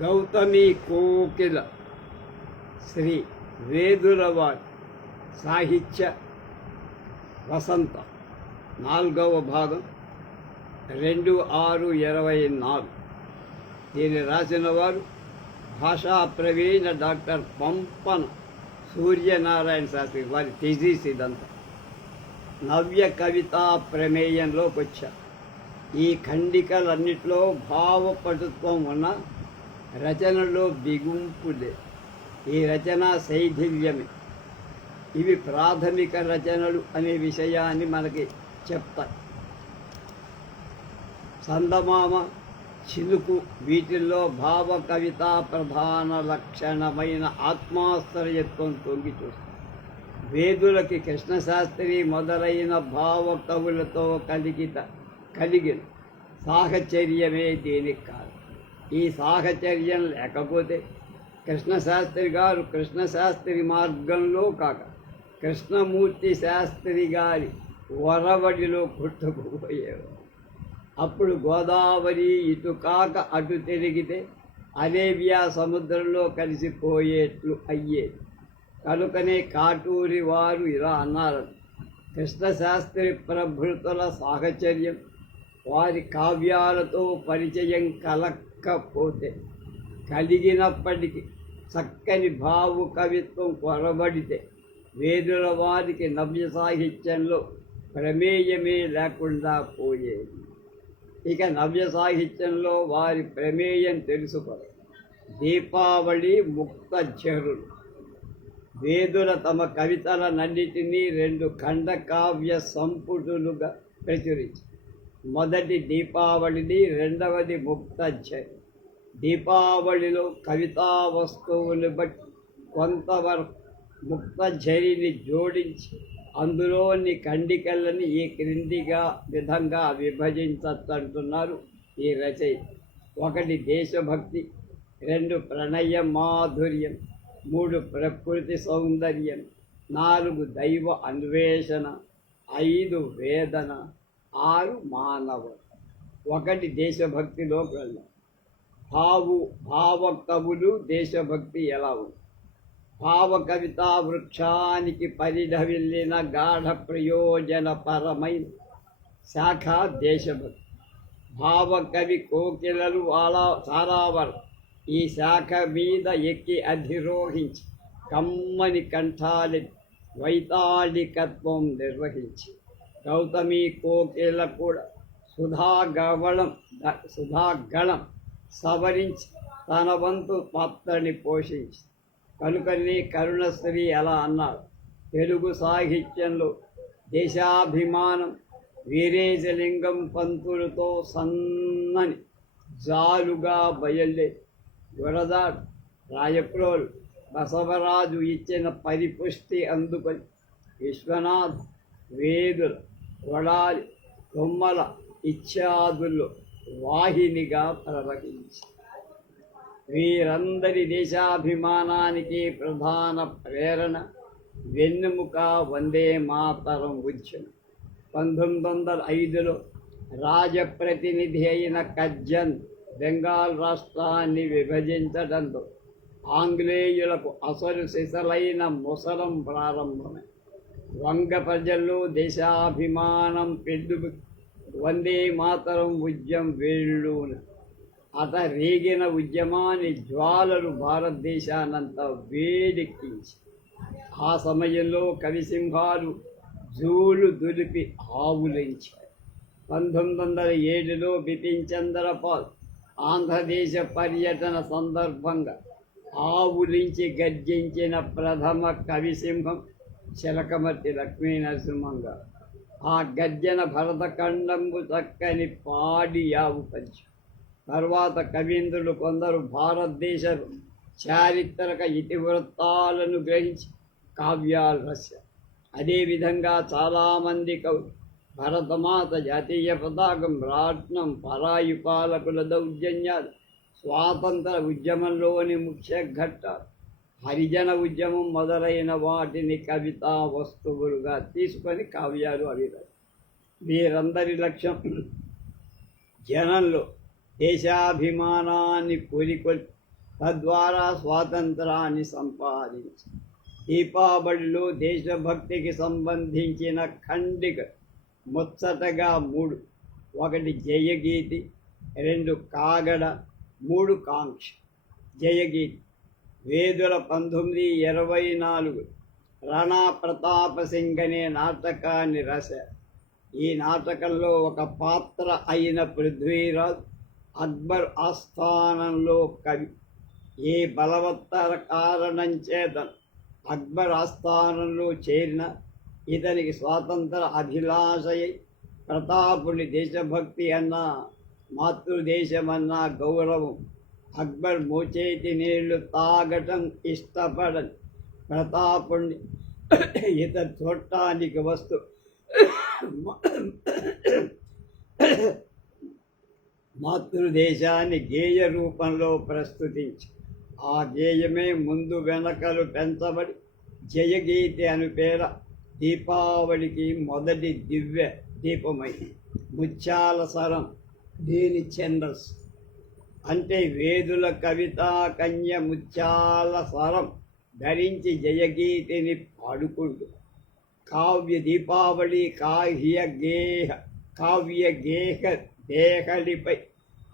గౌతమి కోకిల శ్రీ వేదులవారి సాహిత్య వసంత 4వ భాగం 2624. దీన్ని రాసిన వారు భాషా ప్రవీణ డాక్టర్ పంపన సూర్యనారాయణ శాస్త్రి. వారి థీసిస్ ఇదంతా. నవ్య కవితా ప్రమేయంలోకి వచ్చా. ఈ ఖండికలన్నిట్లో భావపటుత్వం ఉన్న రచనలో బిగుంపులే. ఈ రచన శైథిల్యమే. ఇవి ప్రాథమిక రచనలు అనే విషయాన్ని మనకి చెప్తాయి. చందమామ, చిలుకు వీటిల్లో భావ కవిత ప్రధాన లక్షణమైన ఆత్మాశ్రయత్వం తొంగి చూస్తుంది. వేదులకి కృష్ణశాస్త్రి మొదలైన భావ కవులతో కలిగిన సాహచర్యమే దీనికి కాదు. ఈ సాహచర్యం లేకపోతే కృష్ణశాస్త్రి గారు కృష్ణశాస్త్రి మార్గంలో కాక కృష్ణమూర్తి శాస్త్రి గారి వరవడిలో పుట్టుకుపోయేవారు. అప్పుడు గోదావరి ఇటు కాక అటు తిరిగితే అరేబియా సముద్రంలో కలిసిపోయేట్లు అయ్యేది. కనుకనే కాటూరి వారు ఇలా అన్నారు: కృష్ణశాస్త్రి ప్రభృతుల సాహచర్యం వారి కావ్యాలతో పరిచయం కలక్కపోతే కలిగినప్పటికీ చక్కని భావు కవిత్వం కొరబడితే వేదుల వారికి నవ్య సాహిత్యంలో ప్రమేయమే లేకుండా పోయేది. ఇక నవ్య సాహిత్యంలో వారి ప్రమేయం తెలుసుకోరు. దీపావళి, ముక్తఝరులు వేదుల తమ కవితలనన్నిటినీ 2 ఖండకావ్య సంపుటులుగా ప్రచురించి మొదటి దీపావళిని, రెండవది ముక్తఝరి. దీపావళిలో కవితా వస్తువుని బట్టి కొంతవరకు ముక్తఝరిని జోడించి అందులోని ఖండికలని ఈ క్రిందిగా విధంగా విభజించంటున్నారు ఈ రచయిత. 1 దేశభక్తి, 2 ప్రణయ మాధుర్యం, 3 ప్రకృతి సౌందర్యం, 4 దైవ అన్వేషణ, 5 వేదన, 6 మానవ. 1 దేశభక్తిలో వెళ్ళాం. భావ కవులు దేశభక్తి ఎలా ఉంది? భావ కవితా వృక్షానికి పరిఢవిల్లిన గాఢ ప్రయోజనపరమైన శాఖ దేశభక్తి. భావ కవి కోకిలలు సారావర్ ఈ శాఖ మీద ఎక్కి అధిరోహించి కమ్మని కంఠాలి వైతాళికత్వం నిర్వహించి గౌతమి కోకిల కూడా సుధాగళం సవరించి తన వంతు పాత్రని పోషించి. కనుకనే కరుణశ్రీ అలా అన్నారు: తెలుగు సాహిత్యంలో దేశాభిమానం వీరేశలింగం పంతులతో సన్నని జాలుగా బయలుదే గురదాడు రాయప్రోలు బసవరాజు ఇచ్చిన పరిపుష్టి అందుకొని విశ్వనాథ్, వేదుల, వడాలి, తొమ్మల ఇత్యాదుల్లో వాహినిగా ప్రవహించి వీరందరి దేశాభిమానానికి ప్రధాన ప్రేరణ వెన్నెముక వందే మాతరం ఉద్యమం. 1905లో రాజప్రతినిధి అయిన కజ్జన్ బెంగాల్ రాష్ట్రాన్ని విభజించడంతో ఆంగ్లేయులకు అసలు సిసలైన ముసలం ప్రారంభమై వంగ ప్రజల్లో దేశాభిమానం పెళ్ళుబు వందే మాతరం ఉద్యమం వేళ్ళూన రేగిన ఉద్యమాన్ని జ్వాలలు భారతదేశానంతా వేడెక్కించి ఆ సమయంలో కవిసింహాలు జూలు దులిపి ఆవులించారు. 1907లో బిపిన్ చంద్రపాల్ ఆంధ్రదేశ పర్యటన సందర్భంగా ఆవులించి గర్జించిన ప్రథమ కవిసింహం చిలకమర్తి లక్ష్మీ నరసింహం గారు. ఆ గర్జన భరతఖండంబు చక్కని పాడి యావు పంచు. తర్వాత కవీంద్రులు కొందరు భారతదేశ చారిత్రక ఇతివృత్తాలను గ్రహించి కావ్యాలు రాశారు. అదేవిధంగా చాలామంది కవులు భరతమాత, జాతీయ పతాకం, రాట్నం, పరాయి పాలకుల దౌర్జన్యాలు, స్వాతంత్ర ఉద్యమంలోని ముఖ్య ఘట్టాలు, హరిజన ఉద్యమం మొదలైన వాటిని కవితా వస్తువులుగా తీసుకొని కావ్యాలు అవి. వీరందరి లక్ష్యం జనంలో దేశాభిమానాన్ని తద్వారా స్వాతంత్రాన్ని సంపాదించి దీపావళిలో దేశభక్తికి సంబంధించిన ఖండిక ముచ్చటగా 3: 1 జయగీతి, 2 కాగడ, 3 కాంక్ష. జయగీతి వేదుల 1924 రాణా ప్రతాప సింగ్ అనే నాటకాన్ని రాశారు. ఈ నాటకంలో ఒక పాత్ర అయిన పృథ్వీరాజ్ అక్బర్ ఆస్థానంలో కవి. ఏ బలవత్తర కారణం చేత అక్బర్ ఆస్థానంలో చేరిన ఇతనికి స్వాతంత్ర అభిలాషయై ప్రతాపుని దేశభక్తి అన్నా మాతృదేశమన్నా గౌరవం. అక్బర్ మోచేతి నీళ్లు తాగటం ఇష్టపడని ప్రతాపుణ్ణి ఇతను చూడటానికి వస్తూ మాతృదేశాన్ని గేయ రూపంలో ప్రస్తుతించి ఆ గేయమే ముందు వెనకలు పెంచబడి జయగీతి అను పేర దీపావళికి మొదటి దివ్య దీపమైంది. ముత్యాల సరం దీని ఛందస్ అంటే వేదుల కవితా కన్య ముత్యాల సరం ధరించి జయగీతిని పాడుకుంటూ కావ్య దీపావళి కావ్య గేహ దేహలిపై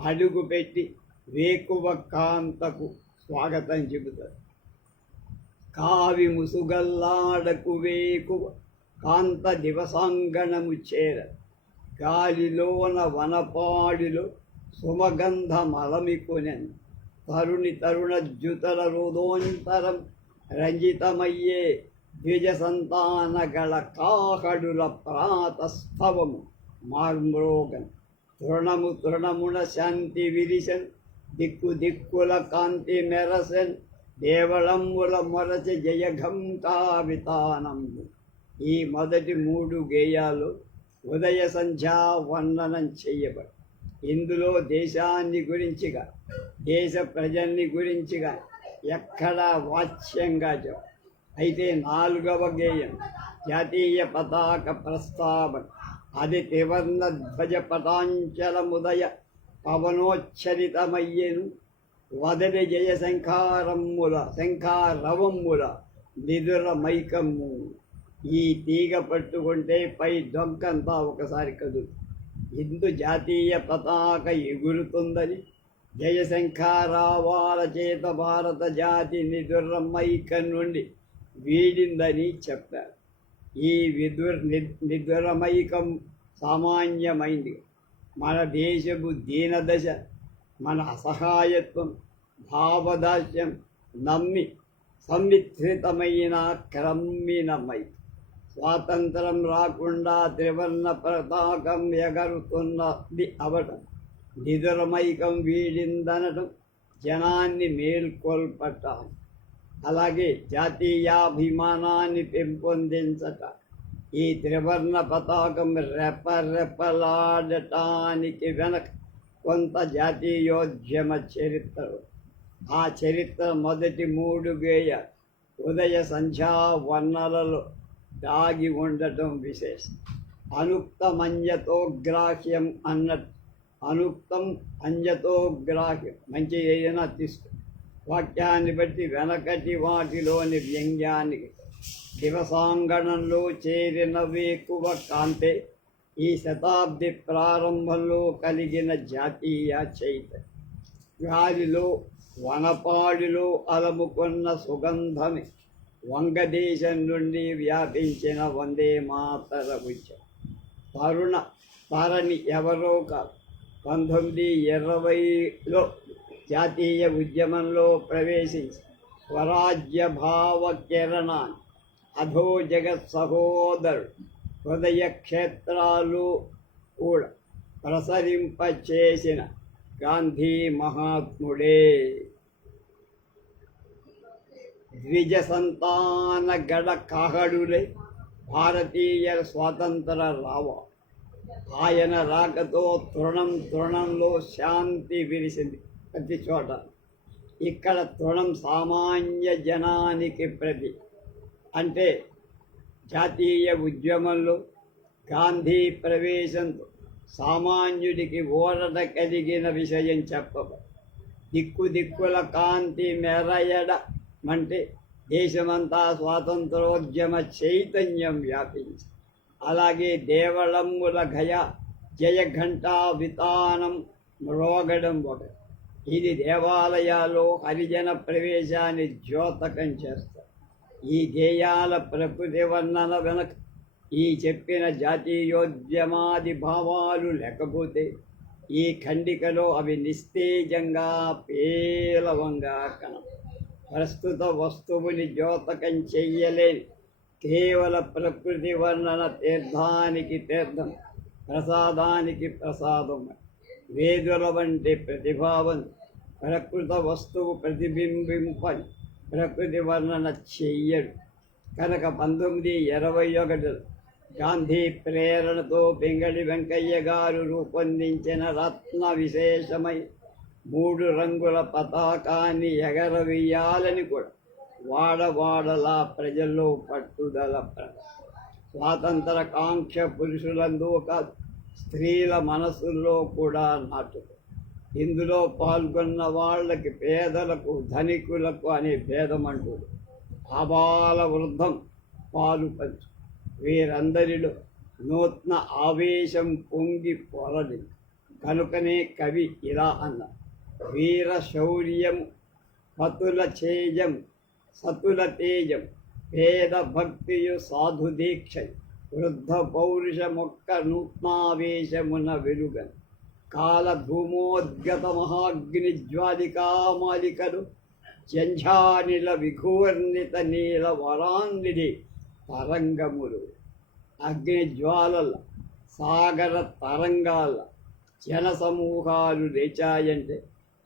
అడుగుపెట్టి వేకువ కాంతకు స్వాగతం చెబుతారు. కావి ముసుగల్లాడకు వేకువ కాంత దివసాంగణము చేర గాలిలోన వనపాడిలో సుమగంధమలమికొనెను తరుణ రుదోంతరం రంజితమయ్యే ద్విజ సంతానగళ కాహడుల ప్రాతస్తవము మార్మ్రోగన్ తృణమున శాంతి విరిసెన్ దిక్కుల కాంతి మెరసెన్ దేవళంబుల మొరచి జయఘంటావితానంబు. ఈ మొదటి 3 గేయాలు ఉదయ సంధ్యా వర్ణనం చేయబడి ఇందులో దేశాన్ని గురించిగా దేశ ప్రజల్ని గురించిగా ఎక్కడా వాచ్యంగా చెప్ప. అయితే 4వ గేయం జాతీయ పతాక ప్రస్తావన. అది త్రివర్ణ ధ్వజ పటాంచలముదయ పవనోచ్చరితమయ్యెను వదలి జయ శంఖారవమ్ముల నిదుర మైకమ్ము. ఈ తీగ పట్టుకుంటే పై డొంకంతా ఒకసారి కదులు. ఇందు జాతీయ పతాక ఎగురుతుందని జయశంఖారావాల చేత భారత జాతి నిదుర మైక నుండి వీడిందని చెప్పారు. ఈ నిదురమైకం సామాన్యమైంది. మన దేశపు దీనదశ, మన అసహాయత్వం, భావదాస్యం నమ్మి సమ్మిశ్రితమైన క్రమ్మినమై స్వాతంత్రం రాకుండా త్రివర్ణ పతాకం ఎగరుతున్నది అవటం, నిదురమైకం వీడిందనటం జనాన్ని మేల్కొల్పటం, అలాగే జాతీయాభిమానాన్ని పెంపొందించట. ఈ త్రివర్ణ పతాకం రెపరెపలాడటానికి వెనక కొంత జాతీయోద్యమ చరిత్ర. ఆ చరిత్ర మొదటి 3 గేయ ఉదయ సంధ్యా వర్ణలలో దాగి ఉండటం విశేషం. అనుక్తమంజతో గ్రాహ్యం అన్నట్టు అనుక్తం అంజతో గ్రాహ్యం. మంచి ఏదైనా తీసుకో వాక్యాన్ని బట్టి వెనకటి వాటిలోని వ్యంగ్యానికి దివసాంగణంలో చేరిన వేకువ కాంతే ఈ శతాబ్ది ప్రారంభంలో కలిగిన జాతీయ చైతన్యం. గాలిలో వనపాడిలో అలముకున్న సుగంధమే వంగదేశం నుండి వ్యాపించిన వందే మాతర ఉద్యమం. తరణి ఎవరో కాదు. 1920లో జాతీయ ఉద్యమంలో ప్రవేశించి స్వరాజ్య భావ కిరణాన్ని అధో జగత్ సహోదరుడు హృదయ క్షేత్రాలు కూడా ప్రసరింపచేసిన గాంధీ మహాత్ముడే. ద్విజ సంతాన గడ కాహడులే భారతీయ స్వాతంత్ర రావ. ఆయన రాకతో తృణంలో శాంతి విరిసింది ప్రతి చోట. ఇక్కడ తృణం సామాన్య జనానికి ప్రతి. అంటే జాతీయ ఉద్యమంలో గాంధీ ప్రవేశంతో సామాన్యుడికి ఓరట కలిగిన విషయం చెప్పబడి దిక్కు దిక్కుల కాంతి మెరయడ అంటే దేశమంతా స్వాతంత్రోద్యమ చైతన్యం వ్యాపించి, అలాగే దేవళమ్ముల జయ ఘంటా వితానం మ్రోగడం ఒకటి. ఇది దేవాలయాల్లో హరిజన ప్రవేశాన్ని ద్యోతకం చేస్తారు. ఈ గేయాల ప్రకృతి వర్ణన వెనక ఈ చెప్పిన జాతీయోద్యమాది భావాలు లేకపోతే ఈ ఖండికలో అవి నిస్తేజంగా పేలవంగా ప్రస్తుత వస్తువుని ద్యోతకం చెయ్యలేని కేవల ప్రకృతి వర్ణన తీర్థానికి తీర్థం, ప్రసాదానికి ప్రసాదం. వేదుల వంటి ప్రతిభావం ప్రకృత వస్తువు ప్రతిబింబింపని ప్రకృతి వర్ణన చెయ్యడు కనుక 1921 గాంధీ ప్రేరణతో పింగళి వెంకయ్య గారు రూపొందించిన రత్న విశేషమై 3 రంగుల పతాకాన్ని ఎగరవేయాలని కూడా వాడవాడలా ప్రజల్లో పట్టుదల స్వాతంత్ర కాంక్ష పురుషులందు కాదు, స్త్రీల మనసుల్లో కూడా నాటుకు. ఇందులో పాల్గొన్న వాళ్ళకి పేదలకు ధనికులకు అనే భేదం అంటూ ఆబాల వృద్ధం పాలు పంచు. వీరందరిలో నూతన ఆవేశం పొంగి పొరలి. కనుకనే కవి ఇలా అన్న: వీర శౌర్యం పతుల చేజం సతుల తేజం పేద భక్తియు సాధు దీక్ష వృద్ధ పౌరుషమొక్క నూత్నావేశమున వెలుగన్ కాలధూమోద్గత మహాగ్ని జ్వాలికామాలికలు జంఝానిల విఘూర్ణిత నీల వరాన్నిధి తరంగములు. అగ్నిజ్వాలల సాగర తరంగాల జనసమూహాలు లేచాయంటే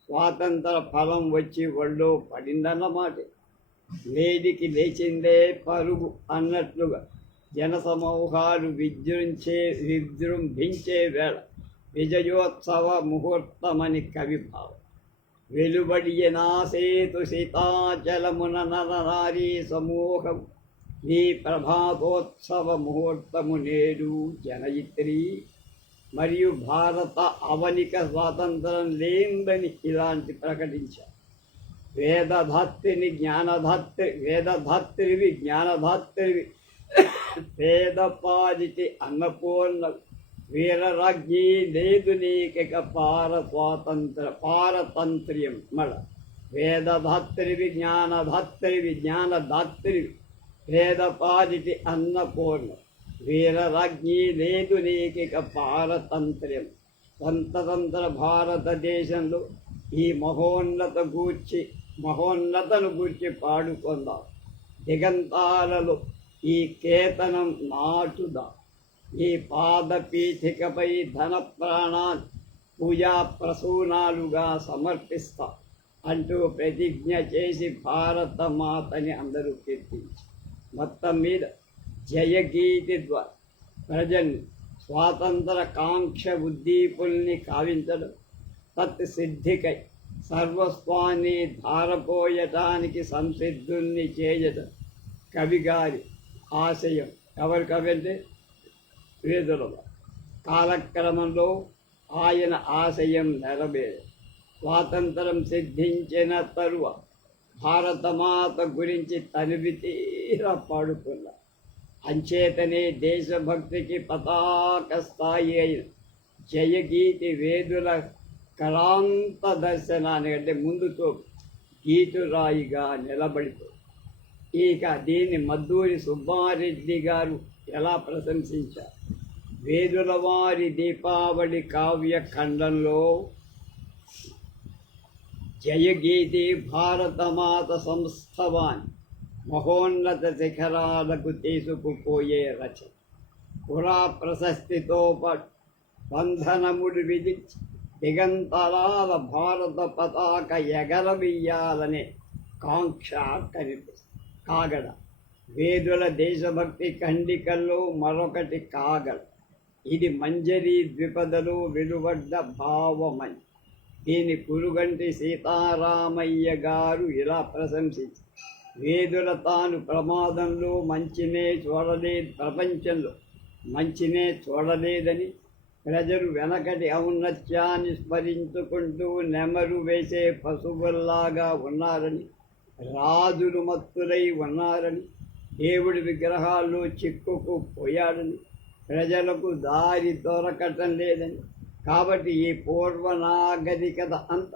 స్వాతంత్ర ఫలం వచ్చి ఒళ్ళో పడిందన్నమాట. వేదికి లేచిందే పరుగు అన్నట్లుగా జనసమూహాలు విజృంభించే వేళ విజయోత్సవ ముహూర్తమని కవిభావం. వెలువడియనాసేతు సీతాచలమున నరనారీ సమూహం ఈ ప్రభాతోత్సవ ముహూర్తము నేడు జనయిత్రి. మరియు భారత అవనిక స్వాతంత్రం లేందని ఇలాంటి ప్రకటించారు. వేదధాత్రివి జ్ఞానధాత్రివి పేదపాలిటి అన్నపూర్ణ వీరరాజ్ఞి లేదు నీకిక పారతంత్ర్యం. మళ్ళ వేదధాత్రివి జ్ఞానధాత్రివి పేదపాలిటి అన్నపూర్ణ వీరరాజ్ఞి లేదు నీకిక పారతంత్ర్యం. స్వతంత్ర భారతదేశంలో ఈ మహోన్నతను గూర్చి పాడుకుందాం. దిగంతాలలో ఈ కేతనం నాటుదా. ఈ పాదపీఠికపై ధన ప్రాణాన్ని పూజా ప్రసూనాలుగా సమర్పిస్తా అంటూ ప్రతిజ్ఞ చేసి భారత మాతని అందరూ కీర్తించి మొత్తం మీద జయగీతి ద్వారా ప్రజల్ని స్వాతంత్ర కాంక్ష ఉద్దీపుల్ని కావించడం, తత్సిద్ధికై సర్వస్వాన్ని ధారపోయటానికి సంసిద్ధుల్ని చేయడం కవిగారి ఆశయం. ఎవరి కవి అంటే వేదుల. కాలక్రమంలో ఆయన ఆశయం నెరవేరు. స్వాతంత్రం సిద్ధించిన తరువాత భారతమాత గురించి తనివి తీరా పాడుకున్నా. అంచేతనే దేశభక్తికి పతాక స్థాయి అయిన జయగీతి వేదుల కళాంత దర్శనానికి అంటే ముందుతో గీతురాయిగా నిలబడిపోయింది. ఇక దీన్ని మద్దూరి సుబ్బారెడ్డి గారు ఎలా ప్రశంసించారు. వేదుల వారి దీపావళి కావ్య ఖండంలో జయగీతి భారతమాత సంస్థవాన్ని మహోన్నత శిఖరాలకు తీసుకుపోయే రచన. పురా ప్రశస్తితో పాటు బంధనముడు విధించి దిగంతరాల భారత పతాక ఎగరవేయాలనే కాంక్ష కనిపిస్తుంది. కాగడ వేదుల దేశభక్తి ఖండికల్లో మరొకటి కాగడ. ఇది మంజరి ద్విపదలో వెలువడ్డ భావమని దీని కురుగంటి సీతారామయ్య గారు ఇలా ప్రశంసించి, వేదుల తాను ప్రమాదంలో మంచినే చూడలేదు, ప్రపంచంలో మంచినే చూడలేదని ప్రజలు వెనకటి ఔన్నత్యాన్ని స్మరించుకుంటూ నెమరు వేసే పశువుల్లాగా ఉన్నారని, రాజులు మత్తులై ఉన్నారని, దేవుడి విగ్రహాల్లో చిక్కుకుపోయాడని, ప్రజలకు దారి దొరకటం లేదని, కాబట్టి ఈ పూర్వనాగరికత అంత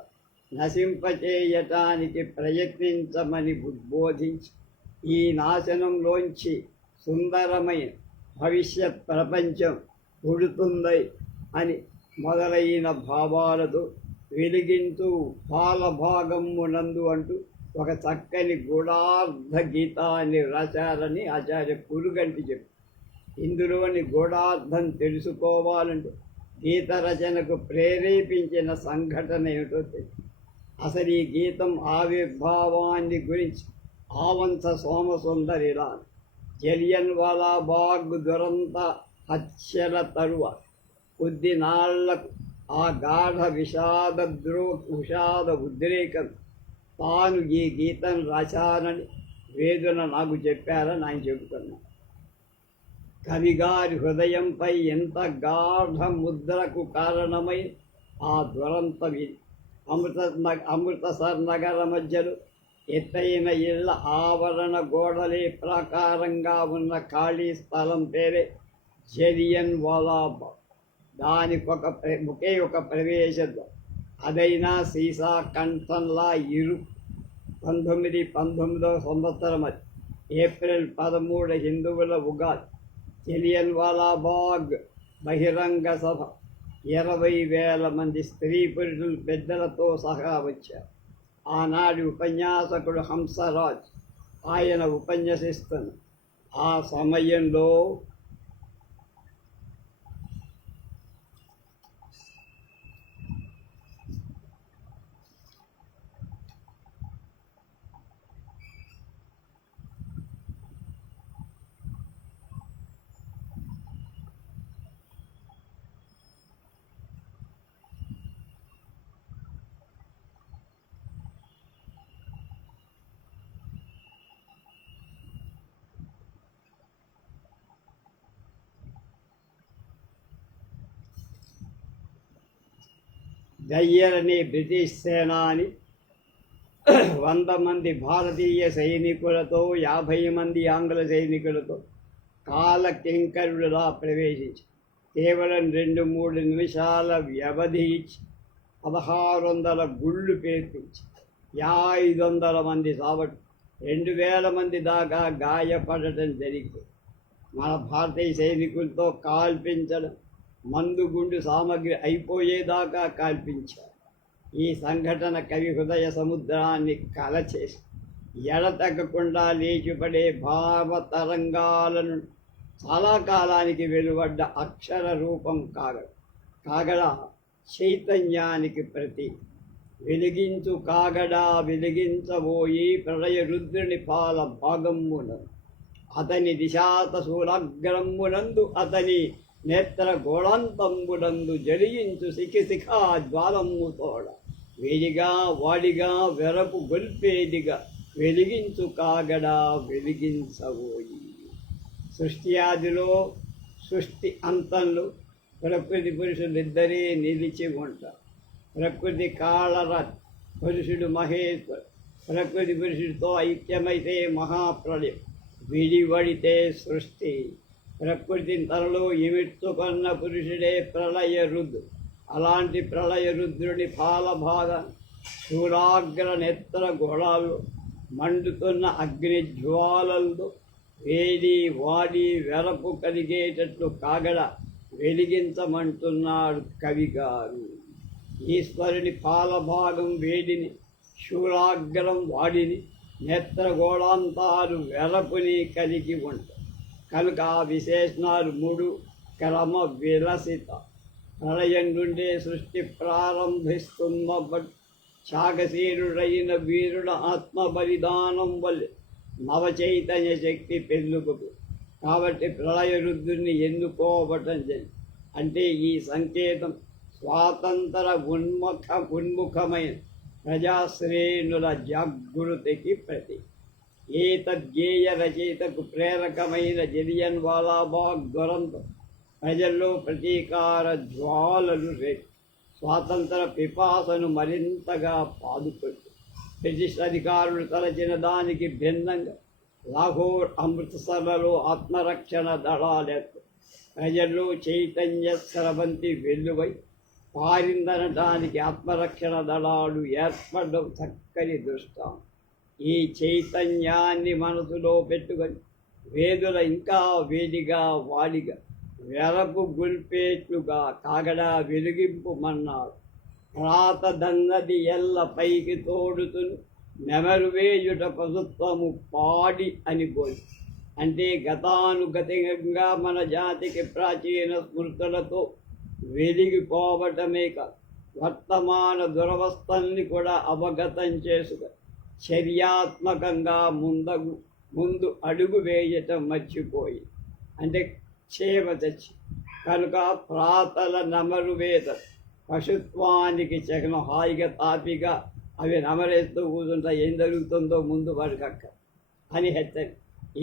నశింపచేయటానికి ప్రయత్నించమని ఉద్బోధించి ఈ నాశనంలోంచి సుందరమైన భవిష్యత్ ప్రపంచం పుడుతుంది అని మొదలైన భావాలతో వెలిగింటూ పాలభాగమునందు అంటూ ఒక చక్కని గూఢార్థ గీతాన్ని రాశారని ఆచార్య పురుగంటి చెప్పారు. ఇందులోని గూఢార్థం తెలుసుకోవాలంటే గీత రచనకు ప్రేరేపించిన సంఘటన ఏమిటో తెలియదు. అసలు ఈ గీతం ఆవిర్భావాన్ని గురించి ఆవంత సోమసుందరిలా జలియన్వాలాబాగ్ దురంత హత్యల తరువాత కొద్ది నాళ్లకు ఆ గాఢ విషాద ఉద్రేకం తాను ఈ గీతం రాశానని వేదన నాకు చెప్పారని ఆయన చెబుతున్నాను. కవిగారి హృదయంపై ఎంత గాఢ ముద్రకు కారణమై ఆ దురంతం ఇది. అమృతసర్ నగర మధ్యలో ఎత్తైన ఇళ్ల ఆవరణ గోడలే ప్రాకారంగా ఉన్న ఖాళీ స్థలం పేరే జలియన్ వాలాబాగ్. దానికి ఒకే ఒక ప్రవేశద్వారం, అదైనా సీసా కంఠంలా 1919వ సంవత్సరం అది ఏప్రిల్ 13 హిందువుల ఉగాది. జలియన్ వాలాబాగ్ బహిరంగ సభ 20,000 మంది స్త్రీ పురుషులు పెద్దలతో సహా వచ్చారు. ఆనాటి ఉపన్యాసకుడు హంసరాజ్ ఆయన ఉపన్యసిస్తున్న ఆ సమయంలో దయ్యర్ అనే బ్రిటిష్ సేనాని 100 మంది భారతీయ సైనికులతో 50 మంది ఆంగ్ల సైనికులతో కాలకింకరుడులా ప్రవేశించి కేవలం 2-3 నిమిషాల వ్యవధి ఇచ్చి 1600 గుళ్ళు పేర్పించి 500 మంది సావటు 2000 మంది దాకా గాయపడటం జరిగింది. మన భారతీయ సైనికులతో కాల్పించడం, మందుగుండు సామగ్రి అయిపోయేదాకా కాల్పించారు. ఈ సంఘటన కవి హృదయ సముద్రాన్ని కలచేసి ఎడతెగకుండా లేచిపడే భావతరంగాలను చాలా కాలానికి వెలువడ్డ అక్షర రూపం కాగడ చైతన్యానికి ప్రతి. వెలిగించు కాగడా వెలిగించబోయి ప్రళయ రుద్రుని పాల భాగమ్మున అతని దిశాత శూలాగ్రమ్మునందు అతని నేత్ర గోళాంతంబునందు జలియించు శిఖా జ్వాలమ్ము తోడ వేడిగా వాడిగా వెరపు గొల్పేదిగా వెలిగించు కాగడా వెలిగించబోయి. సృష్టి ఆదిలో సృష్టి అంతంలో ప్రకృతి పురుషులిద్దరే నిలిచి ఉంటారు. ప్రకృతి కాళరత్, పురుషుడు మహేశ్వర్. ప్రకృతి పురుషుడితో ఐక్యమైతే మహాప్రళయం, విడివడితే సృష్టి. ప్రకృతిని తనలో ఇమిడ్చుకున్న పురుషుడే ప్రళయ రుద్రుడు. అలాంటి ప్రళయ రుద్రుడి పాలభాగ శూలాగ్ర నేత్ర గోళాల్లో మండుతున్న అగ్ని జ్వాలల్లో వేడి వాడి వెరపు కలిగేటట్లు కాగడ వెలిగించమంటున్నాడు కవిగారు. ఈశ్వరుని పాలభాగం వేడిని, శూలాగ్రం వాడిని, నేత్రగోళాంతాలు వెరపుని కలిగి ఉంటాయి. కనుక ఆ విశేషణాలు 3 క్రమ విలసిత. ప్రళయం నుండే సృష్టి ప్రారంభిస్తున్నప్పుడు త్యాగశీలుడైన వీరుల ఆత్మ బలిదానం వల్లే నవచైతన్య శక్తి పెళ్ళుకు. కాబట్టి ప్రళయ రుద్రుని ఎన్నుకోవటం జరిగింది. అంటే ఈ సంకేతం స్వాతంత్ర ఉన్ముఖమైన ప్రజాశ్రేణుల జాగృతికి ప్రతి. ఏతద్గేయ రచయితకు ప్రేరకమైన జలియన్ వాలాబాగ్ దురంతం ప్రజల్లో ప్రతీకార జ్వాలలు రేపు స్వాతంత్ర పిపాసను మరింతగా పాదుకొట్టు బ్రిటిష్ అధికారులు తలచిన దానికి భిన్నంగా లాహోర్ అమృత్సర్లలో ఆత్మరక్షణ దళాలెత్తు ప్రజల్లో చైతన్య స్రవంతి వెల్లువై పారిందనడానికి ఆత్మరక్షణ దళాలు ఏర్పడడం చక్కని దృష్టాంతం. ఈ చైతన్యాన్ని మనసులో పెట్టుకొని వేదుల ఇంకా వేడిగా వాడిగా వెరపు గుల్పేట్లుగా కాగడా వెలిగింపు మన్నారు. రాతదన్నది ఎల్ల పైకి తోడుతును నెమరువేయుట ప్రభుత్వము పాడి అని పోయి అంటే గతానుగతికంగా మన జాతికి ప్రాచీన స్మృతులతో వెలిగిపోవటమే కాదు వర్తమాన దురవస్థల్ని కూడా అవగతం చేసుక చర్యాత్మకంగా ముందు అడుగు వేయటం మర్చిపోయి అంటే క్షేమ తెచ్చి కనుక ప్రాతల నమరు వేద పశుత్వానికి చగన హాయిగా తాపిగా అవి నమరేస్తూ కూర్చుంటా ఏం జరుగుతుందో ముందు వాడికక్క అని హెచ్చరి.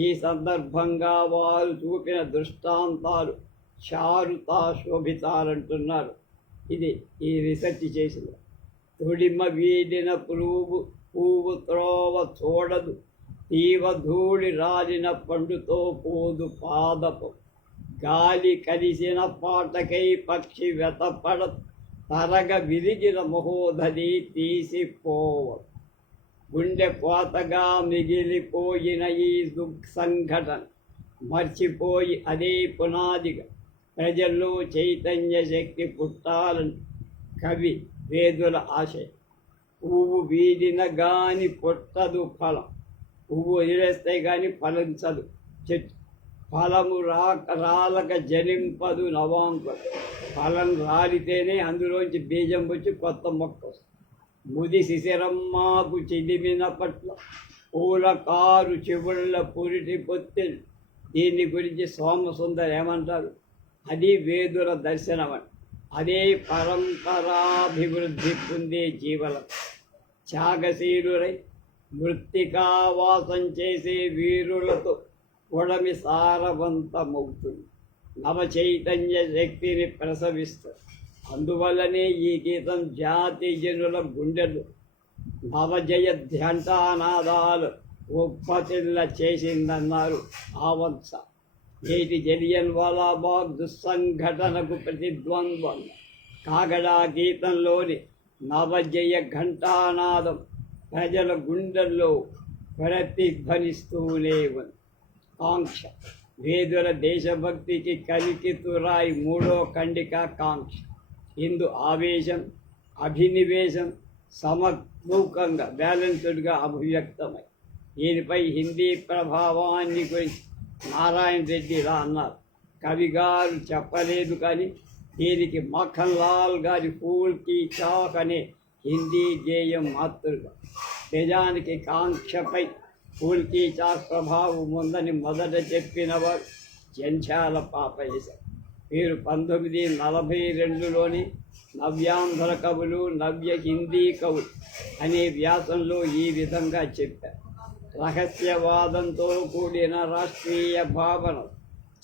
ఈ సందర్భంగా వారు చూపిన దృష్టాంతాలు చారుతా శోభితాలంటున్నారు. ఇది ఈ రీసెర్చ్ చేసిన తొడిమ వీడిన పువ్వు త్రోవ చూడదు తీవ ధూళి రాలిన పండుతో పోదు పాదపు గాలి కలిసిన పాటకై పక్షి వెతపడ తరగ విరిగిన మహోదది తీసిపోవ గుండె కోతగా మిగిలిపోయిన ఈ సంఘటన మర్చిపోయి అదే పునాదిగా ప్రజల్లో చైతన్య శక్తి పుట్టాలని కవి వేదుల ఆశయం. పువ్వు వీడిన గాని పుట్టదు ఫలం, పువ్వు వదిలేస్తే గాని ఫలించదు చెట్టు, ఫలము రాలక జనింపదు నవాంకుడు, ఫలం రాలితేనే అందులోంచి బీజం వచ్చి కొత్త మొక్క వస్తుంది. ముది శిశిరమ్మాకు చిదిమిన పట్ల పూల కారు చివుళ్ళ పురిటి పొత్తిళ్ళు, దీని గురించి సోమసుందర్ ఏమంటారు? అది వేదుల దర్శనం అని. అదే పరంపరాభివృద్ధి పొందే జీవనం. త్యాగశీలురై మృత్తికావాసం చేసే వీరులతో ఉడమి సారవంతమవుతుంది, నవ చైతన్య శక్తిని ప్రసవిస్తుంది. అందువల్లనే ఈ గీతం జాతి జనుల గుండెలు నవజయ ధ్యంటానాదాలు ఉత్పత్తిల్ల చేసిందన్నారు ఆవంశ. నేటి జలియన్ వాలాబాగ్ దుస్సంఘటనకు ప్రతిద్వంద్వం కాగడా గీతంలోని నవజయ ఘంటానాదం ప్రజల గుండెల్లో ప్రతిధ్వనిస్తూనే ఉంది. కాంక్ష వేదుల దేశభక్తికి కలికితురాయి మూడో ఖండిక కాంక్ష. ఇందు ఆవేశం అభినివేశం సమూకంగా బ్యాలెన్స్డ్గా అభివ్యక్తమై దీనిపై హిందీ ప్రభావాన్ని గురించి నారాయణ రెడ్డి ఇలా అన్నారు. కవి గారు చెప్పలేదు కానీ దీనికి మఖన్ లాల్ గారి ఫూల్ కీ చాక్ అనే హిందీ గేయం మాతృగా. నిజానికి కాంక్షపై ఫూల్ కీ చాక్ ప్రభావం ఉందని మొదట చెప్పినవారు జంఛాల పాపయ్య. వీరు 1942లోని నవ్యాంధ్ర కవులు నవ్య హిందీ కవులు అనే వ్యాసంలో ఈ విధంగా చెప్పారు. రహస్యవాదంతో కూడిన రాష్ట్రీయ భావన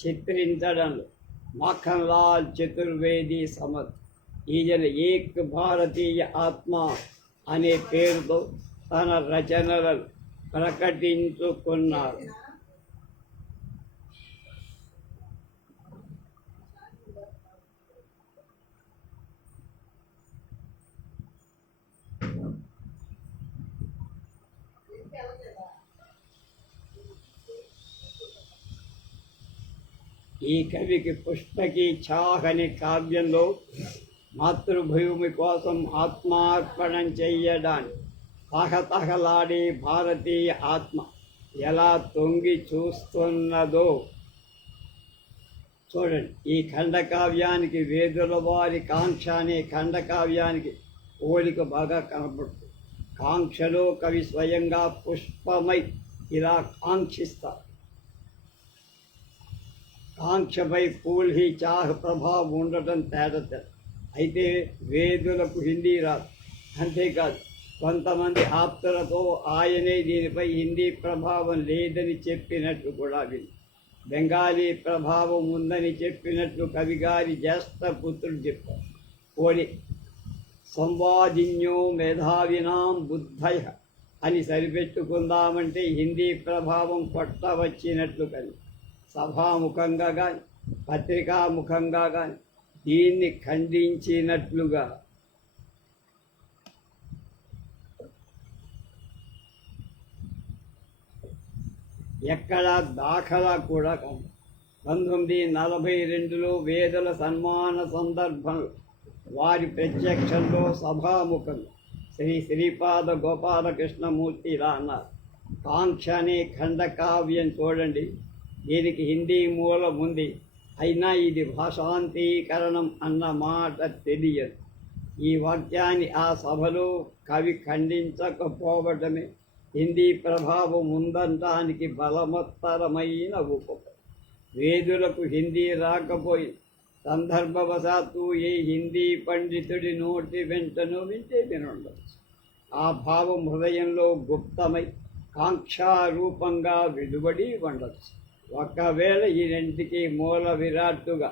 చిత్రించడంలో మఖన్ లాల్ చతుర్వేది సమర్థ్. ఈయన ఏక్ భారతీయ ఆత్మ అనే పేరుతో తన రచనలను ప్రకటించుకున్నారు. ఈ కవికి పుష్పకి ఛాహ్ అనే కావ్యంలో మాతృభూమి కోసం ఆత్మార్పణం చెయ్యడానికి తహతహలాడే భారతీయ ఆత్మ ఎలా తొంగి చూస్తున్నదో చూడండి. ఈ ఖండకావ్యానికి వేదుల వారి కాంక్ష అనే ఖండకావ్యానికి పోలిక బాగా కనపడుతుంది. కాంక్షలో కవి స్వయంగా పుష్పమై ఇలా కాంక్షిస్తారు. కాంక్షపై ఫూల్ హీ చాహ్ ప్రభావం ఉండటం తేడా. అయితే వేదులకు హిందీ రాదు. అంతేకాదు కొంతమంది ఆప్తులతో ఆయనే దీనిపై హిందీ ప్రభావం లేదని చెప్పినట్టు కూడా విని బెంగాలీ ప్రభావం ఉందని చెప్పినట్లు కవిగారి జ్యేష్ఠ పుత్రుడు చెప్పారు. పోలి సంవాదిన్యో మేధావినాం బుద్ధయ అని సరిపెట్టుకుందామంటే హిందీ ప్రభావం కొట్టవచ్చినట్లు కానీ సభాముఖంగా కానీ పత్రికాముఖంగా కానీ దీన్ని ఖండించినట్లుగా ఎక్కడా దాఖలా కూడా కాదు. 1942లో వేదుల సన్మాన సందర్భంలో వారి ప్రత్యక్షంలో సభాముఖంగా శ్రీ శ్రీపాద గోపాలకృష్ణమూర్తి ఇలా అన్నారు: కాంక్ష అనే ఖండకావ్యం చూడండి, దీనికి హిందీ మూలం ఉంది, అయినా ఇది భాషాంతీకరణం అన్న మాట తెలియదు. ఈ వాక్యాన్ని ఆ సభలో కవి ఖండించకపోవడమే హిందీ ప్రభావం ఉందనడానికి బలమత్తరమైన ఉపకరణం. వేదులకు హిందీ రాకపోయి సందర్భవశాత్తు ఏ హిందీ పండితుడి నోటి వెంటనో వింటే వినుండవచ్చు. ఆ భావం హృదయంలో గుప్తమై కాంక్షారూపంగా వెలువడి ఉండవచ్చు. ఒకవేళ ఈ రెంటికి మూల విరాట్టుగా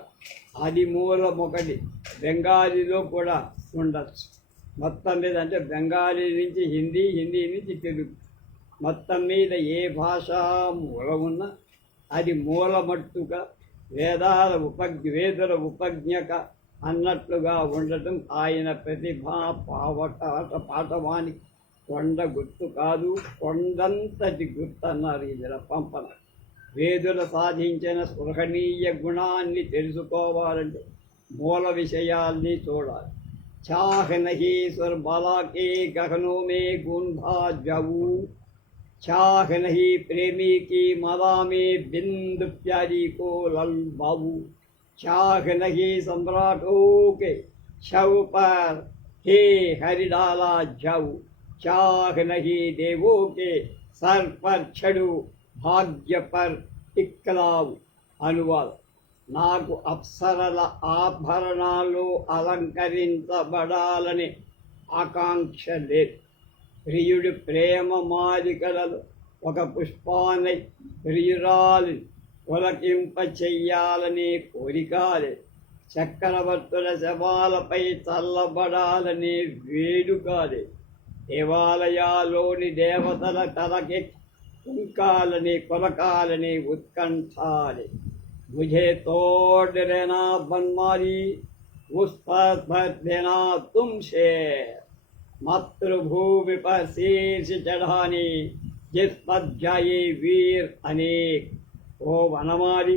అది మూలమొకటి బెంగాలీలో కూడా ఉండొచ్చు. మొత్తం మీద అంటే బెంగాలీ నుంచి హిందీ, హిందీ నుంచి తెలుగు, మొత్తం మీద ఏ భాషా మూలం ఉన్నా అది మూలమట్టుగా వేదుల ఉపజ్ఞక అన్నట్లుగా ఉండటం ఆయన ప్రతిభా పాఠవానికి కొండ గుర్తు కాదు, కొండంతటి గుర్తు అన్నారు ఇందులో పంపన. వేదుల సాధించిన స్పృహణీయ గుణాన్ని తెలుసుకోవాలంటే మూల విషయాల్ని చూడాలి. చాహ నహీ స్వర్ బాలాకే గహనో మే గుంధా జవు, चाह नहीं प्रेमी की मदा में बिंद प्यारी को लल बाबू, चाह नहीं सम्राटों के शव पर हे हरि डाला जाऊ, चाह नहीं देवों के सर पर छड़ू भाग्य पर इक्लाऊ. अनुवाद: నాకు అప్సరల ఆభరణాలు అలంకరించబడాలని ఆకాంక్ష లేదు. ప్రియుడి ప్రేమ మాలికలలో ఒక పుష్పాన్ని ప్రియురాలిని పులకింప చెయ్యాలనే కోరికాలే. చక్రవర్తుల శవాలపై చల్లబడాలనే వేడుకాలే. దేవాలయాల్లోని దేవతల తలకి కుంకాలని కొలకాలని ఉత్కంఠాలే. ముझे तोड़ लेना बनमारी, उस पर देना तुम शेर, मातृभूमि पर शीर्ष चढ़ाने जिस पर जाए वीर अनेक. ఓ వనమాలి,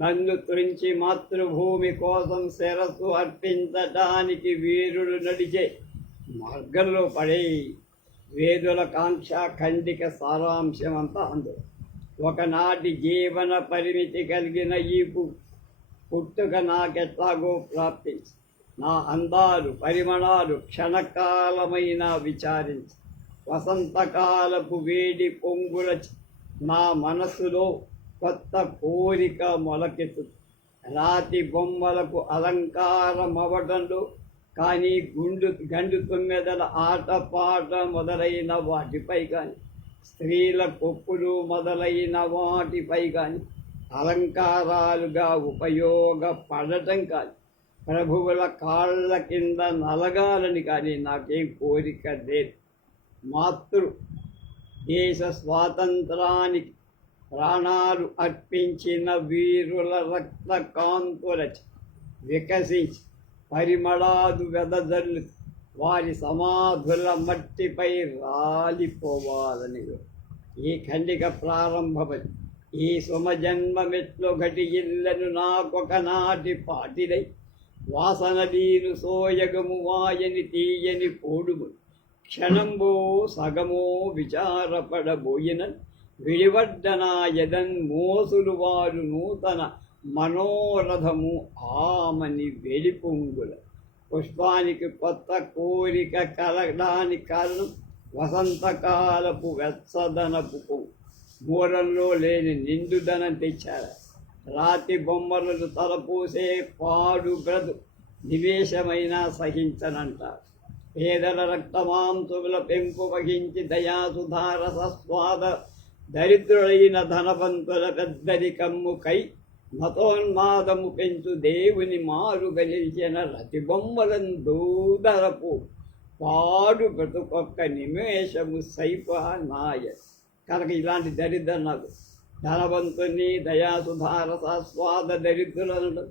నన్ను తురించి మాతృభూమి కోసం శిరస్సు అర్పించడానికి వీరుడు నడిచే మార్గంలో పడే. వేదుల కాంక్ష ఖండిక సారాంశమంతా అందులో. ఒకనాటి జీవన పరిమితి కలిగిన ఈ పుట్టుక నాకెట్లాగో ప్రాప్తించి నా అందాలు పరిమళాలు క్షణకాలమైన విచారించి వసంతకాలపు వేడి పొంగుల నా మనస్సులో కొత్త కోరిక మొలకెత్తు. రాతి బొమ్మలకు అలంకారమవడంలో కానీ గండు తొమ్మిదల ఆటపాట మొదలైన వాటిపై కానీ స్త్రీల కొప్పులు మొదలైన వాటిపై కానీ అలంకారాలుగా ఉపయోగపడటం కానీ ప్రభువుల కాళ్ళ కింద నలగాలని కానీ నాకేం కోరిక లేదు. మాతృ దేశ స్వాతంత్రానికి ప్రాణాలు అర్పించిన వీరుల రక్త కాంతుల వికసించి పరిమళాలు వెదజల్లు వారి సమాధుల మట్టిపై రాలిపోవాలని ఈ ఖండిక ప్రారంభమై ఈ సుమజన్మమెట్లు ఘటిల్లను నాకొక నాటి పాటిదై వాసన నీరు సోయగము వాయని తీయని పోడుము క్షణంబో సగమో విచారపడబోయిన విడివడ్డనాయదన్ మోసులు వారు నూతన మనోరథము ఆమని వెలిపొంగుల. పుష్పానికి కొత్త కోరిక కలగడానికి కారణం వసంతకాలపు వెచ్చదనపు పువ్వు. మూలంలో లేని నిండుదనం తెచ్చారు. రాతి బొమ్మలను తలపూసే పాడు బ్రదు నివేశమైనా సహించనంటారు. పేదల రక్తమాంసుల పెంపు వహించి దయాసుధార సస్వాద దరిద్రులైన ధనవంతుల పెద్దరికమ్ముకై మతోన్మాదము పెంచు దేవుని మారుగ నిలిచిన రతిబొమ్మలను దూదరపు పాడు బ్రతుకొక్క నిమేషము సైపానాయ. కనుక ఇలాంటి దరిద్రం నాకు ధనవంతుని దయాసుధారసాస్వాద దరిద్రులను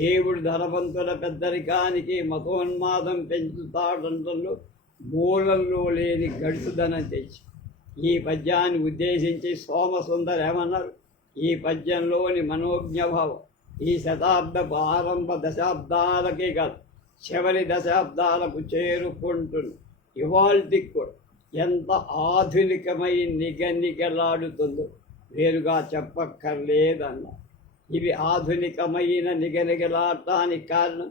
దేవుడు ధనవంతుల పెద్దరికానికి మతోన్మాదం పెంచుతాడంటూ మూలంలో లేని గడుసుదనం తెచ్చి ఈ పద్యాన్ని ఉద్దేశించి సోమసుందర్ ఏమన్నారు? ఈ పద్యంలోని మనోజ్ఞభావం ఈ శతాబ్దపు ఆరంభ దశాబ్దాలకే కాదు, చివరి దశాబ్దాలకు చేరుకుంటుంది. ఇవాల్టికి కూడా ఎంత ఆధునికమై నిగనిగలాడుతుందో వేరుగా చెప్పక్కర్లేదన్న. ఇవి ఆధునికమైన నిగనిగలాడటానికి కారణం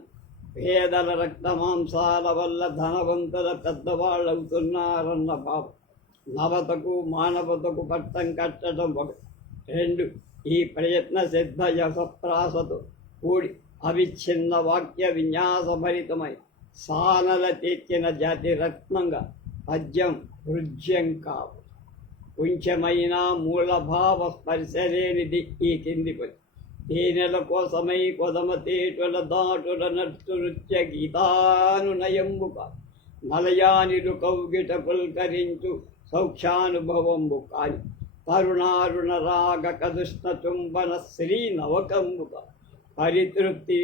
పేదల రక్తమాంసాల వల్ల ధనవంతుల పెద్దవాళ్ళు అవుతున్నారన్న భావం. నవతకు మానవతకు పట్టం కట్టడం ఒకటి. 2, ఈ ప్రయత్న సిద్ధ యశప్రాసతో కూడి అవిచ్ఛిన్న వాక్య విన్యాసభరితమై సానల తెచ్చిన జాతి రత్నంగా పద్యం హృజ్యం కావు. కొంచెమైన మూలభావ స్పర్శలేనిది ఈ కింది పద్యం. తేనెల కోసమై కొదమ తేటుల దాటుల నర్తు నృత్య గీతానునయంబు కాదు. మలయానిలు కౌగిట పుల్కరించు సౌఖ్యానుభవంబు కాని తరుణారుణ రాగ కదుష్ణ చుంబన శ్రీ నవకంబుక పరితృప్తి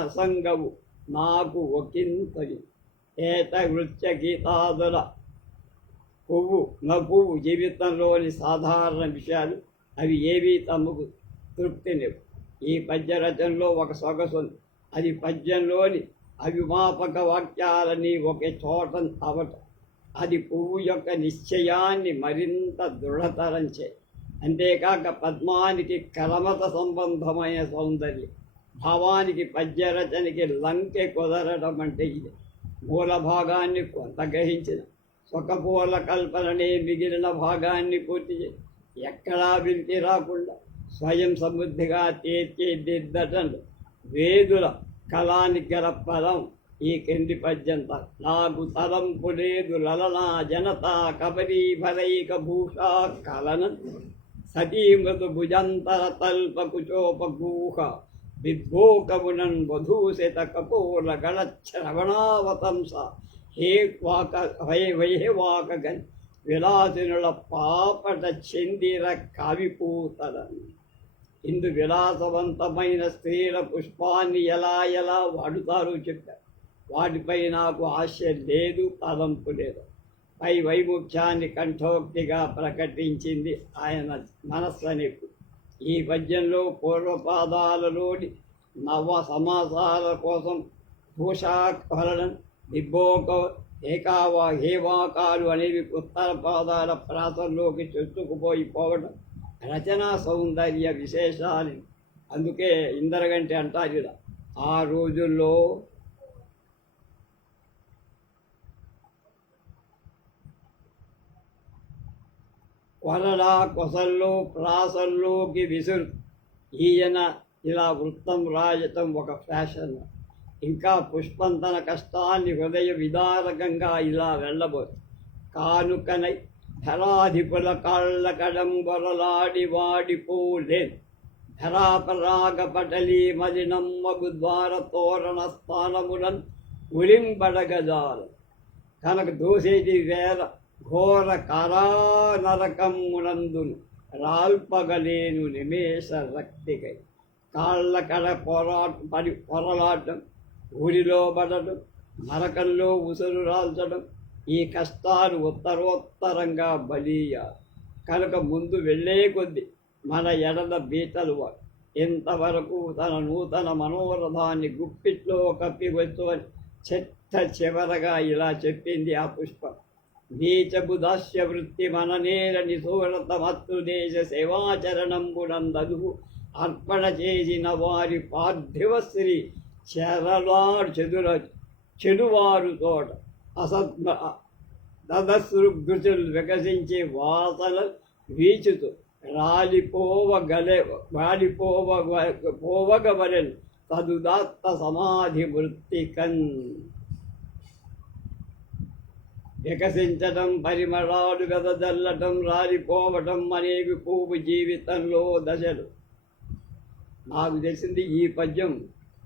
అసంగవు నాకు ఒకంతని. ఏట నృత్య గీతాదుల పువ్వు జీవితంలోని సాధారణ విషయాలు. అవి ఏవీ తమకు తృప్తినివ్వు. ఈ పద్య రచనలో ఒక సొగసు ఉంది. అది పద్యంలోని అవిమాపక వాక్యాలని ఒకే చోట అవటం. అది పువ్వు యొక్క నిశ్చయాన్ని మరింత దృఢతరం చే. అంతేకాక పద్మానికి కలమత సంబంధమైన సౌందర్యం, భావానికి పద్యరచనకి లంకె కుదరడం అంటే ఇది. మూల భాగాన్ని కొంత గ్రహించిన సుఖపూల కల్పననే మిగిలిన భాగాన్ని పూర్తి చేసి ఎక్కడా వింతి రాకుండా స్వయం సమృద్ధిగా తీర్చిదిద్దటంలో వేదుల కళానికి గల పదం ఈ కింది పద్యంత. నాకు తలంపు లేదు లలనా జనతా కబరీ ఫలైక భూషా కలన సతీ మృదు భుజంతర తల్ప కుచోపగూహ విద్భోకమునన్ వధూసిత కపోల గళశ్రవణావతంస హే వాకగన్ విలాసినుల పాపట చెందిర కవిపూతలను. ఇందు విలాసవంతమైన స్త్రీల పుష్పాన్ని ఎలా వాడుతారో చెప్పారు. వాటిపై నాకు ఆశ లేదు, తలంపు లేదు. పై వైముఖ్యాన్ని కంఠోక్తిగా ప్రకటించింది ఆయన మనస్సని. ఈ పద్యంలో పూర్వపాదాలలోని నవ సమాసాల కోసం భూషాకరణం, దిబ్బోక, హేవాకాలు అనేవి ఉత్తర పాదాల ప్రాసంలోకి చొచ్చుకుపోయిపోవడం రచనా సౌందర్య విశేషాలు. అందుకే ఇందరగంటి అంటారు ఇలా, ఆ రోజుల్లో కొరడా కొసల్లో ప్రాసల్లోకి విసురు. ఈయన ఇలా వృత్తం రాయటం ఒక ఫ్యాషన్. ఇంకా పుష్పం తన కష్టాన్ని హృదయ విదారకంగా ఇలా వెళ్ళబోదు. కానుకనై ధరాధిపుల కాళ్ళ కడంబొరలాడి వాడిపోలేను. ధరాపరాగ పటలీ మలినమ్మగు ద్వార తోరణ స్థానములను ఉరింబడగజాలు. కనుక దోసేటి వేర ఘోర కరానరకమునందును రాల్పగలేను నిమేష రక్తికై. కాళ్ళ కడ పొరలాటం, ఊరిలో పడటం, నరకంలో ఉసురు రాల్చడం, ఈ కష్టాలు ఉత్తరోత్తరంగా బలీయాలి. కనుక ముందు వెళ్ళే కొద్దీ మన ఎడల బీటలు ఇంతవరకు తన నూతన మనోరథాన్ని గుప్పిట్లో కప్పివచ్చు అని చివరగా ఇలా చెప్పింది ఆ పుష్పం. నీచపు దాస్య వృత్తి మననేల నిసూరత మతృదేశ సేవాచరణంబునందదు అర్పణ చేసిన వారి పార్థివశ్రీ చెడువారు తోట దదసృగృతులు వికసించే వాసన వీచుతూ పోవగవలెను తదుదాత్త సమాధి వృత్తికన్. వికసించటం, పరిమళాలు వెదజల్లటం, రాలిపోవటం అనేవి పువ్వు జీవితంలో దశలు. నాకు తెలిసింది ఈ పద్యం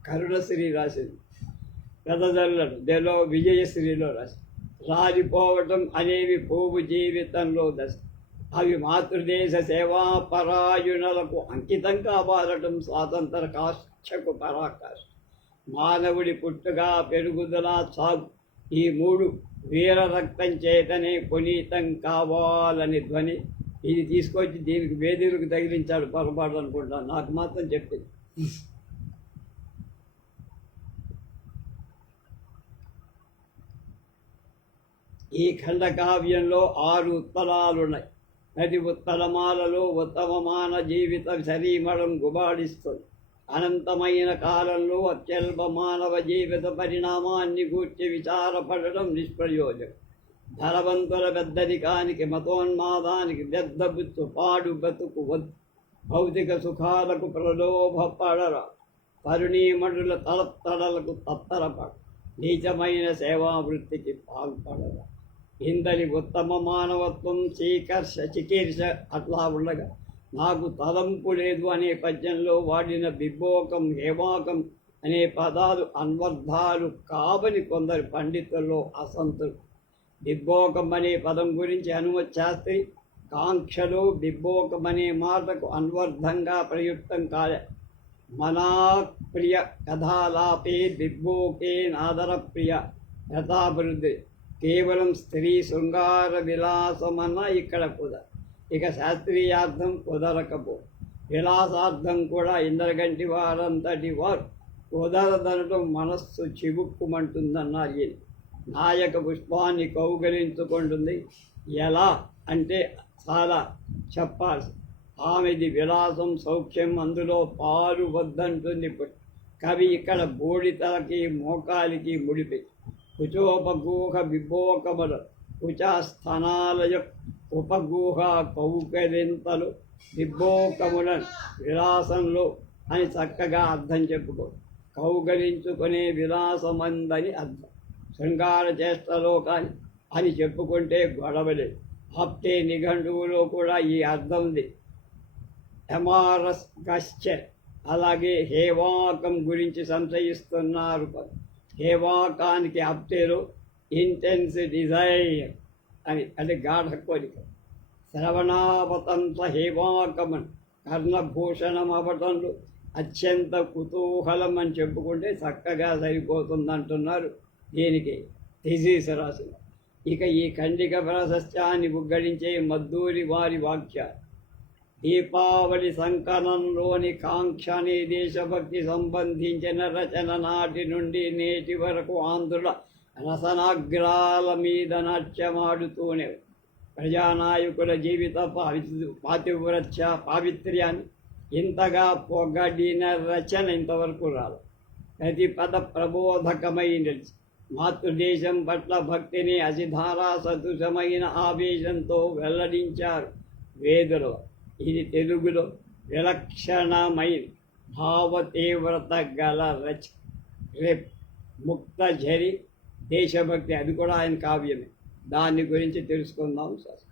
కరుణశ్రీ రాసింది. వెదజల్లటం దేలో విజయశ్రీలో రాసింది. రాలిపోవటం అనేవి పువ్వు జీవితంలో దశ. అవి మాతృదేశ సేవాపరాయణులకు అంకితం కావాలటం స్వాతంత్ర కాష్ఠకు పరాకాష్ఠ. మానవుడి పుట్టుగా, పెరుగుదల, సాగు ఈ మూడు వీర రక్తం చేతనే పునీతం కావాలని ధ్వని. ఇది తీసుకొచ్చి దీనికి వేదికకు తగిలించాడు పొరపాటు అనుకుంటాను. నాకు మాత్రం చెప్పింది. ఈ ఖండకావ్యంలో 6 ఉత్తరాలున్నాయి. ప్రతి ఉత్తరమాలలో ఉత్తమమాన జీవిత శరీమడం గుబాడిస్తుంది. అనంతమైన కాలంలో అత్యల్ప మానవ జీవిత పరిణామాన్ని గూర్చి విచారపడడం నిష్ప్రయోజకం. ధనవంతుల పెద్దరికానికి, మతోన్మాదానికి, వ్యర్థబుత్తు పాడు బతుకు వద్దు. భౌతిక సుఖాలకు ప్రలోభపడరా. తరుణీమణుల తలతడలకు తత్తరపడ. నీచమైన సేవావృత్తికి పాల్పడరా. ఇందలి ఉత్తమ మానవత్వం చికీర్ష అట్లా ఉండగా నాకు తలంపు లేదు అనే పద్యంలో వాడిన బిబ్బోకం, హేమాకం అనే పదాలు అన్వర్థాలు కావని కొందరు పండితుల్లో అసంతృప్తి. బిబ్బోకం అనే పదం గురించి హనుమత్ శాస్త్రి కాంక్షలో బిబ్బోకం అనే మాటకు అన్వర్థంగా ప్రయుక్తం కాలే. మనాప్రియ కథాలాపే బిబ్బోకే నాదర ప్రియ యథాభివృద్ధి. కేవలం స్త్రీ శృంగార విలాసమన్న ఇక్కడ కుదర. ఇక శాస్త్రీయార్థం కుదరకపో. విలాసార్థం కూడా ఇంద్రగంటి వారంతటి వారు కుదరదనటం మనస్సు చివుక్కుమంటుందన్నారు ఈయన. నాయక పుష్పాన్ని కౌగలించుకుంటుంది. ఎలా అంటే చాలా చెప్పాల్సి. ఆమెది విలాసం, సౌఖ్యం, అందులో పాలు వద్దంటుంది. కవి ఇక్కడ బోడితలకి మోకాలికి ముడిపి కుచోపగూహ బిబ్బోకముల కుచస్థనాలయ ఉపగూహ కౌకరింతలు బిబ్బోకముల విలాసంలో అని చక్కగా అర్థం చెప్పుకో. కౌగలించుకునే విలాసమందని అర్థం. శృంగార చేష్టలో కానీ అని చెప్పుకుంటే గొడవలేదు. ఆప్తే నిఘంటువులో కూడా ఈ అర్థం ఉంది. ఎమారస్ గశ్చర్. అలాగే హేవాకం గురించి సంశయిస్తున్నారు. హేవాకానికి ఆప్తేలో ఇంటెన్స్ డిజైర్ అని, అంటే గాఢ కోరిక. శ్రవణావతంత హేవాకమన్ కర్ణభూషణం అవటంలో అత్యంత కుతూహలం అని చెప్పుకుంటే చక్కగా సరిపోతుంది అంటున్నారు దీనికి థీసిస్ రాసిన. ఇక ఈ ఖండిక ప్రాశస్త్యాన్ని ఉగ్గడించే మద్దూరి వారి వాక్య. దీపావళి సంకలనంలోని కాంక్ష అనే దేశభక్తి సంబంధించిన రచన నాటి నుండి నేటి వరకు ఆంధ్రుల రసనాగ్రాల మీద నాట్యమాడుతూనే ప్రజానాయకుల జీవిత పావిత్ర్యాన్ని ఇంతగా పొగడిన రచన ఇంతవరకు రాదు. ప్రతి పద ప్రబోధకమై నిలిచి మాతృదేశం పట్ల భక్తిని అసిధారా సదృశమైన ఆవేశంతో వెల్లడించారు వేదులు. ఇది తెలుగులో విలక్షణమైన భావ తీవ్రత గల రచ. రేపు ముక్తఝరి దేశభక్తి, అది కూడా ఆయన కావ్యమే. దాని గురించి తెలుసుకుందాం సార్.